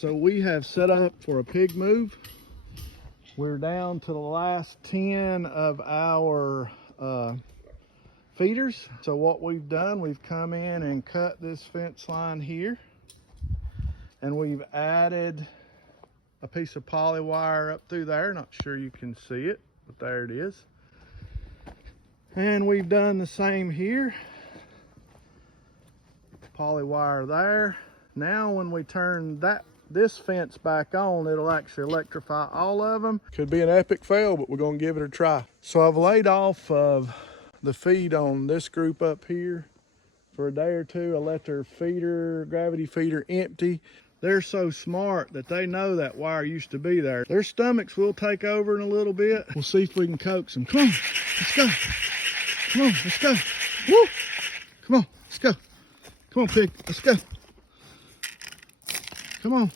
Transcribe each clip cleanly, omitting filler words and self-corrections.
So we have set up for a pig move. We're down to the last 10 of our feeders. So what we've done, we've come in and cut this fence line here, and we've added a piece of poly wire up through there. Not sure you can see it, but there it is. And we've done the same here. Poly wire there. Now when we turn this fence back on, it'll actually electrify all of them. Could be an epic fail, but we're gonna give it a try. So I've laid off of the feed on this group up here for a day or two. I let their feeder, gravity feeder, empty. They're so smart that they know that wire used to be there. Their stomachs will take over in a little bit. We'll see if we can coax them. Come on, let's go. Come on, let's go. Woo! Come on, let's go. Come on, pig, let's go. Come on.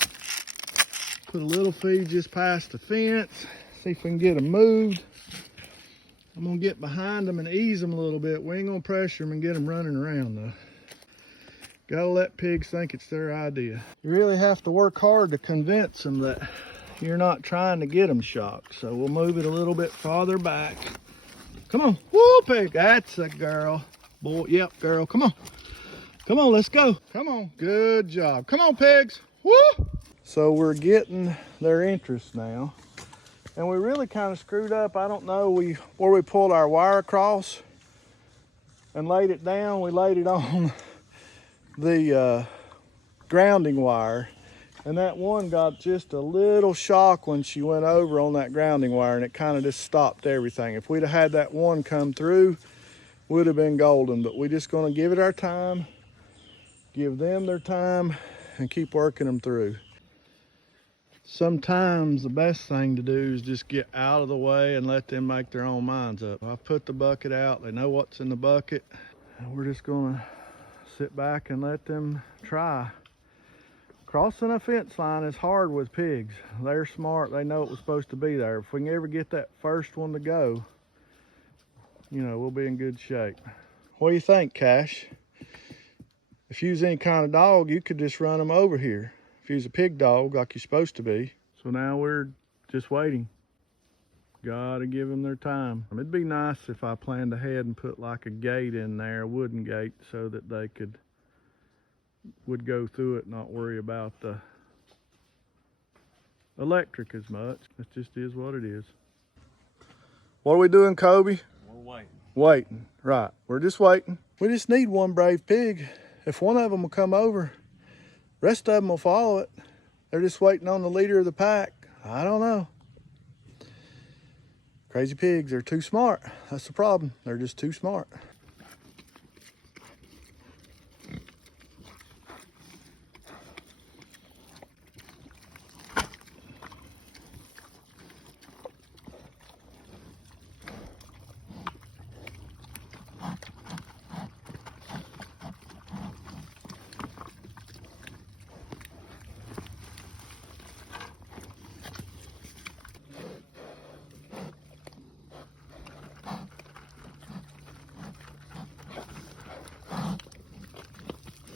Put a little feed just past the fence. See if we can get them moved. I'm gonna get behind them and ease them a little bit. We ain't gonna pressure them and get them running around though. Gotta let pigs think it's their idea. You really have to work hard to convince them that you're not trying to get them shocked. So we'll move it a little bit farther back. Come on, woo, pig, that's a girl. Boy, yep, girl, come on. Come on, let's go. Come on, good job. Come on, pigs. Woo! So we're getting their interest now. And we really kind of screwed up. I don't know where we pulled our wire across and laid it down. We laid it on the grounding wire. And that one got just a little shock when she went over on that grounding wire, and it kind of just stopped everything. If we'd have had that one come through, would have been golden. But we're just gonna give it our time, give them their time, and keep working them through. Sometimes the best thing to do is just get out of the way and let them make their own minds up. I've put the bucket out, they know what's in the bucket, and we're just gonna sit back and let them try. Crossing a fence line is hard with pigs. They're smart, they know it was supposed to be there. If we can ever get that first one to go, you know, we'll be in good shape. What do you think, Cash? If you was any kind of dog, you could just run them over here. If you was a pig dog, like you're supposed to be. So now we're just waiting. Gotta give them their time. It'd be nice if I planned ahead and put like a gate in there, a wooden gate, so that they would go through it and not worry about the electric as much. It just is what it is. What are we doing, Kobe? We're waiting. Waiting, right. We're just waiting. We just need one brave pig. If one of them will come over, the rest of them will follow it. They're just waiting on the leader of the pack. I don't know. Crazy pigs, they're too smart. That's the problem. They're just too smart.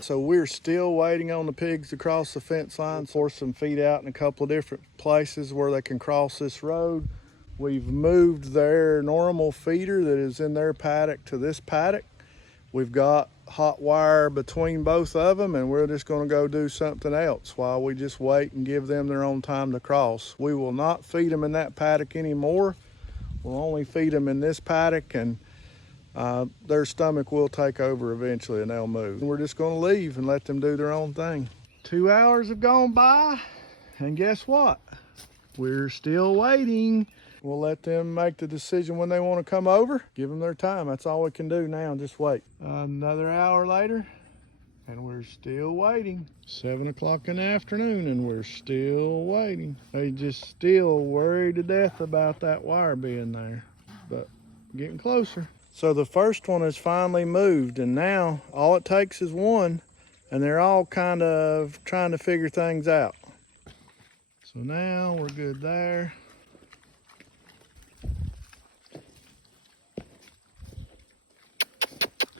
So we're still waiting on the pigs to cross the fence line, force some feed out in a couple of different places where they can cross this road. We've moved their normal feeder that is in their paddock to this paddock. We've got hot wire between both of them, and we're just gonna go do something else while we just wait and give them their own time to cross. We will not feed them in that paddock anymore. We'll only feed them in this paddock, and their stomach will take over eventually and they'll move. We're just gonna leave and let them do their own thing. 2 hours have gone by, and guess what? We're still waiting. We'll let them make the decision when they wanna come over. Give them their time. That's all we can do now, just wait. Another hour later, and we're still waiting. 7 o'clock in the afternoon, and we're still waiting. They just still worried to death about that wire being there, but getting closer. So the first one is finally moved, and now all it takes is one, and they're all kind of trying to figure things out. So now we're good there.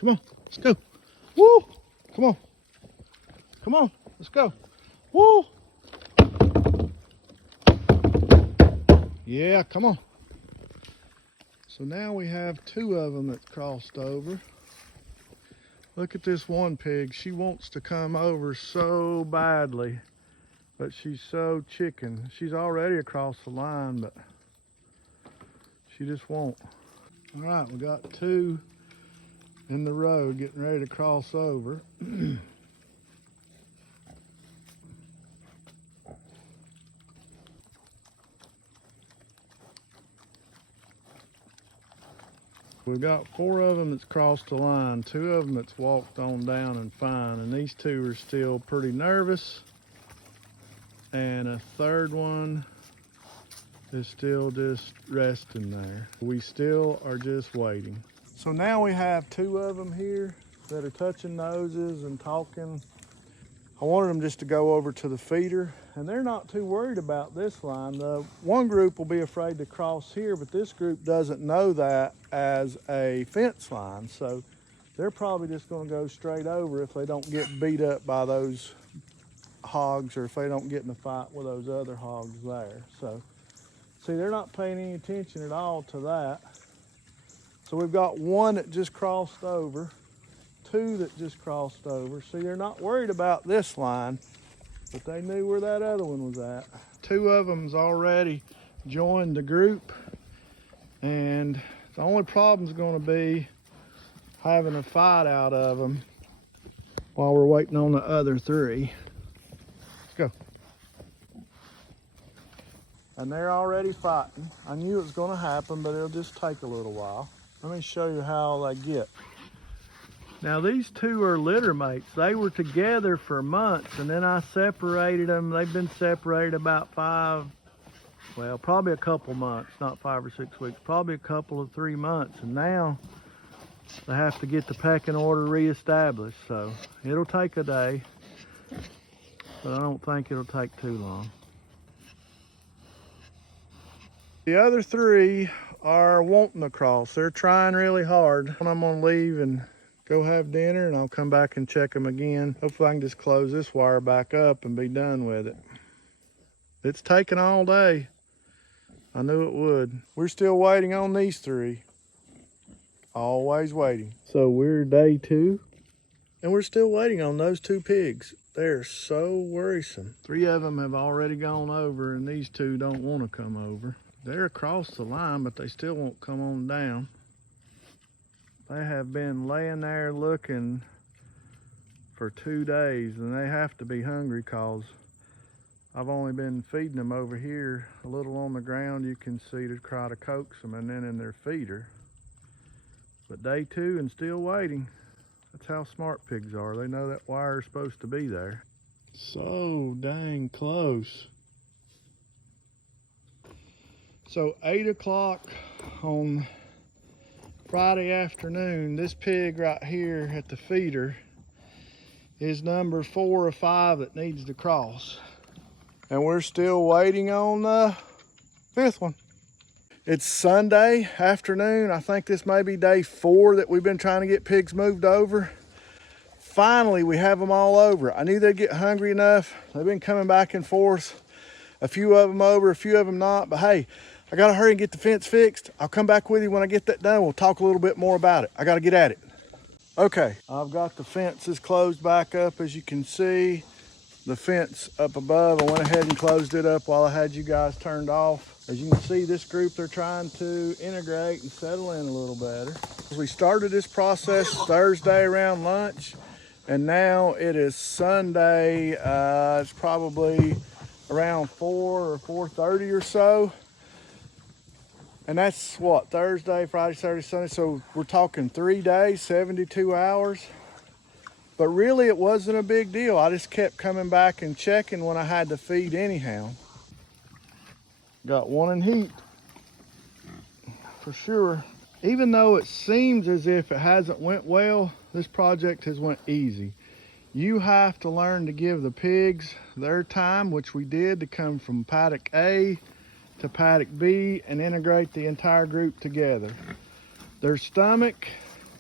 Come on, let's go. Woo! Come on. Come on, let's go. Woo! Yeah, come on. So now we have two of them that's crossed over. Look at this one pig. She wants to come over so badly, but she's so chicken. She's already across the line, but she just won't. All right, we got two in the road getting ready to cross over. We've got four of them that's crossed the line, two of them that's walked on down and fine, and these two are still pretty nervous, and a third one is still just resting there. We still are just waiting. So now we have two of them here that are touching noses and talking. I wanted them just to go over to the feeder, and they're not too worried about this line. The one group will be afraid to cross here, but this group doesn't know that as a fence line, so they're probably just going to go straight over if they don't get beat up by those hogs, or if they don't get in a fight with those other hogs there. So see, they're not paying any attention at all to that. So we've got one that just crossed over, two that just crossed over. See, they're not worried about this line, but they knew where that other one was at. Two of them's already joined the group, and the only problem's going to be having a fight out of them while we're waiting on the other three. Let's go. And they're already fighting. I knew it was going to happen, but it'll just take a little while. Let me show you how they get. Now these two are litter mates. They were together for months, and then I separated them. They've been separated about probably a couple months, not 5 or 6 weeks, probably a couple of 3 months. And now they have to get the pecking order reestablished. So it'll take a day, but I don't think it'll take too long. The other three are wanting to cross. They're trying really hard. I'm gonna leave and go have dinner, and I'll come back and check them again. Hopefully I can just close this wire back up and be done with it. It's taken all day. I knew it would. We're still waiting on these three. Always waiting. So we're day 2, and we're still waiting on those two pigs. They're so worrisome. 3 of them have already gone over, and these 2 don't want to come over. They're across the line, but they still won't come on down. They have been laying there looking for 2 days, and they have to be hungry because I've only been feeding them over here a little on the ground, you can see, to try to coax them, and then in their feeder. But day 2 and still waiting. That's how smart pigs are. They know that wire is supposed to be there. So dang close. So 8 o'clock on Friday afternoon, this pig right here at the feeder is number 4 or 5 that needs to cross. And we're still waiting on the 5th one. It's Sunday afternoon. I think this may be day 4 that we've been trying to get pigs moved over. Finally, we have them all over. I knew they'd get hungry enough. They've been coming back and forth. A few of them over, a few of them not. But hey, I gotta hurry and get the fence fixed. I'll come back with you when I get that done. We'll talk a little bit more about it. I gotta get at it. Okay, I've got the fences closed back up, as you can see. The fence up above, I went ahead and closed it up while I had you guys turned off. As you can see, this group, they're trying to integrate and settle in a little better. We started this process Thursday around lunch, and now it is Sunday. It's probably around 4 or 4:30 or so. And that's what, Thursday, Friday, Saturday, Sunday. So we're talking 3 days, 72 hours. But really, it wasn't a big deal. I just kept coming back and checking when I had to feed anyhow. Got one in heat, for sure. Even though it seems as if it hasn't went well, this project has went easy. You have to learn to give the pigs their time, which we did, to come from paddock A to paddock B and integrate the entire group together. Their stomach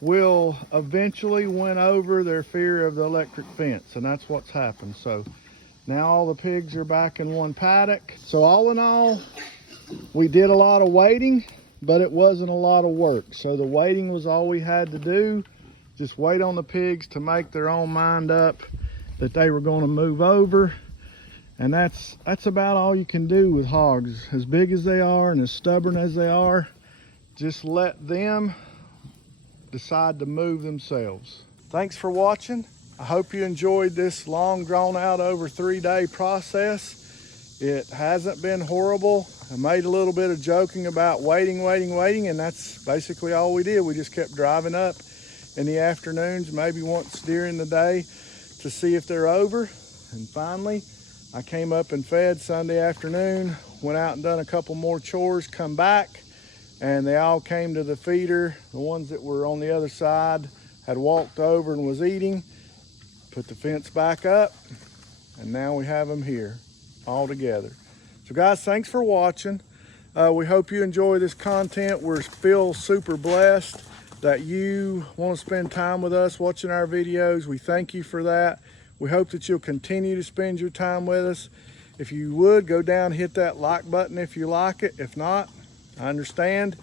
will eventually win over their fear of the electric fence, and that's what's happened. So now all the pigs are back in one paddock. So all in all, We did a lot of waiting, but it wasn't a lot of work. So the waiting was all we had to do. Just wait on the pigs to make their own mind up that they were going to move over. And that's about all you can do with hogs. As big as they are and as stubborn as they are, just let them decide to move themselves. Thanks for watching. I hope you enjoyed this long, drawn out, over 3-day process. It hasn't been horrible. I made a little bit of joking about waiting, and that's basically all we did. We just kept driving up in the afternoons, maybe once during the day, to see if they're over. And finally, I came up and fed Sunday afternoon, went out and done a couple more chores, come back, and they all came to the feeder. The ones that were on the other side had walked over and was eating. Put the fence back up, and now we have them here all together. So guys, thanks for watching. We hope you enjoy this content. We feel super blessed that you want to spend time with us watching our videos. We thank you for that. We hope that you'll continue to spend your time with us. If you would, go down, hit that like button if you like it. If not, I understand.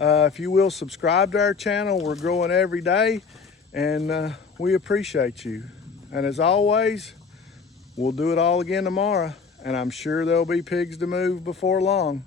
If you will, subscribe to our channel. We're growing every day, and we appreciate you. And as always, we'll do it all again tomorrow, and I'm sure there'll be pigs to move before long.